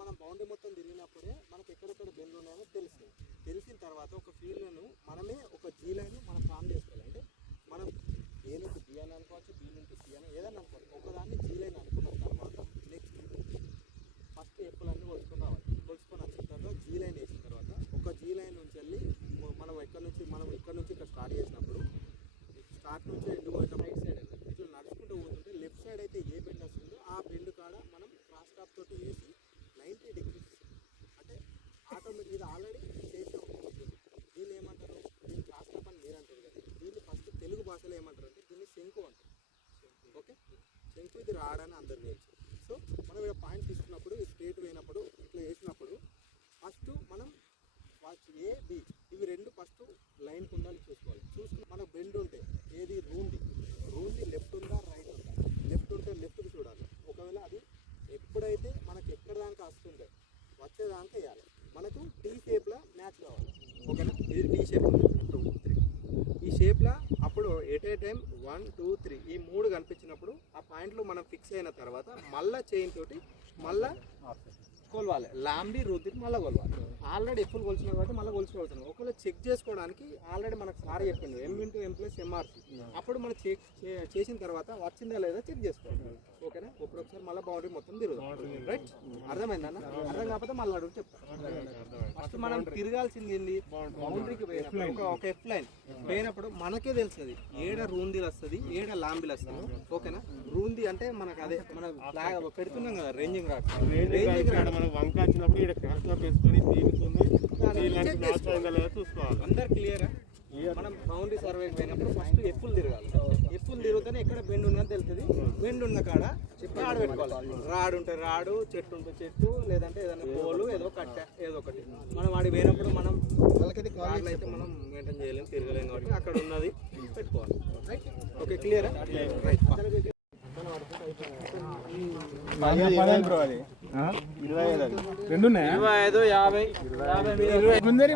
మనం బౌండరీ మొత్తం తిరిగినప్పుడే మనకు ఎక్కడెక్కడ బెల్లు ఉన్నాయో తెలుసు. తెలిసిన తర్వాత ఒక ఫీల్డ్ను మనమే ఒక జీలైన్ మనం ఫామ్ చేసుకోవాలి. అంటే మనం ఏ నుంచి బి అని అనుకోవచ్చు బి నుంచి సి అని ఏదైనా అనుకోవచ్చు. ఒకదాన్ని జీలైన్ అనుకున్న తర్వాత నెక్స్ట్ ఫస్ట్ ఎప్పులన్నీ కొలుచుకుని రావాలి కొలుచుకొని వచ్చిన తర్వాత జీ లైన్ వేసిన తర్వాత ఒక జీ లైన్ నుంచి వెళ్ళి మనం ఎక్కడి నుంచి మనం ఇక్కడ నుంచి ఇక్కడ స్టార్ట్ చేసినప్పుడు స్టార్ట్ నుంచి భాషలో ఏమంటారు అంటే దీన్ని శంకు అంటారు. ఓకే? శంకు ఇది రాడని అందరు తెలుసు సో మనం ఇక్కడ పాయింట్ తీసుకున్నప్పుడు స్ట్రేట్ పోయినప్పుడు ఇట్లా వేసినప్పుడు ఫస్ట్ మనం వాచ్ ఏ బి ఇవి రెండు ఫస్ట్ లైన్ ఉండాలి చూసుకోవాలి. చూసుకుని మనకు బెండ్ ఉంటే ఏది? రూమ్ది రూమ్ది లెఫ్ట్ ఉందా? రైట్ ఉందా? లెఫ్ట్ ఉంటే లెఫ్ట్కి చూడాలి. ఒకవేళ అది ఎప్పుడైతే మనకి ఎక్కడ దాకా వస్తుందో వచ్చేదానికి వేయాలి. మనకు టీ షేప్లో మ్యాచ్ కావాలి. ఓకేనా? ఇది టీ షేప్ టూ త్రీ ఈ షేప్లో టైం వన్ టూ త్రీ. ఈ మూడు కనిపించినప్పుడు ఆ పాయింట్లు మనం ఫిక్స్ అయిన తర్వాత మళ్ళా చైన్ తోటి మళ్ళా కొలవాలి. లాంబి రుద్ది మళ్ళీ కొలవాలి. ఆల్రెడీ ఎప్పుడు కొలిసిన కాబట్టి మళ్ళీ కొలుచుకోవచ్చు ఒకవేళ చెక్ చేసుకోవడానికి ఆల్రెడీ మనకు సార్ చెప్పిండు M into M plus MRC అప్పుడు మనం చెక్ చేసిన తర్వాత వచ్చిందా లేదా చెక్ చేసుకోవాలి. మళ్ళీ బౌండరీ మొత్తం తిరుగుతాం రైట్ అర్థమైందన్న అర్థం కాకపోతే మళ్ళీ అడుగు చెప్తాను ఫస్ట్ మనం తిరగాల్సింది ఏంది? బౌండరీకి ఒక ఒక ఎఫ్ లైన్ పోయినప్పుడు మనకే తెలుస్తుంది. ఏడ రూందీలు వస్తుంది ఏడ లాంబీలు వస్తుంది. ఓకేనా? రూంది అంటే మనకు అదే మన ఫ్లాగ్ పెడుతున్నాం కదా రేంజింగ్ రాడ్ రేంజింగ్ రాడ్ మనం వంక వచ్చినప్పుడు ఇక్కడ క్రాస్ అందరు క్లియరా మనం బౌండరీ సర్వేకి పోయినప్పుడు ఫస్ట్ ఎప్పులు తిరగాలి. ఎప్పులు తిరుగుతూనే ఎక్కడ బెండ్ ఉన్నది తెలుస్తుంది. బెండ్ ఉన్న కాడ రాడు పెట్టుకోవాలి. రాడు ఉంటే రాడు చెట్టు ఉంటే చెట్టు లేదంటే ఏదైనా పోలు ఏదో కట్ట ఏదో ఒకటి. మనం వాడికి పోయినప్పుడు మనం రాళ్ళు అయితే మనం మెయింటైన్ చేయలేము తిరగలేము కాబట్టి అక్కడ ఉన్నది పెట్టుకోవాలి. రైట్ ఓకే క్లియరా రైట్ ఇరవై ఐదు. యాభై యాభై ముందరి